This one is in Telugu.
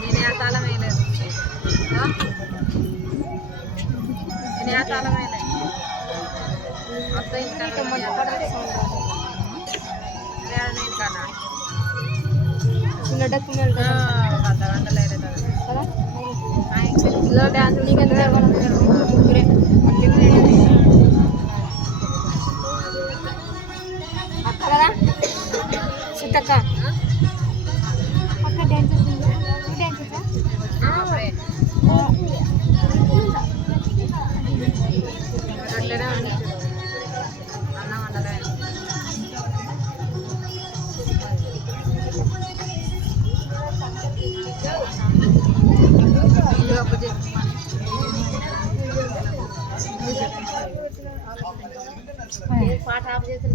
నేనే ఆ తాళం వేయలేదు, నేనే ఆ తాళం వేయలేదు. అత్త ఇంకా చిన్న డక్కుమేలు అర్ధ గంట లేదు కదా పిల్లలు డ్యాన్స్ నీకెంత ముగ్గురే అక్క కదా సుట్టక్క అక్క డ్యాన్స్ చేసింది డ్యాన్స్ చేసా రొట్టెనే ఉంది అన్నం వండలే పాట ఆఫ్ చేసి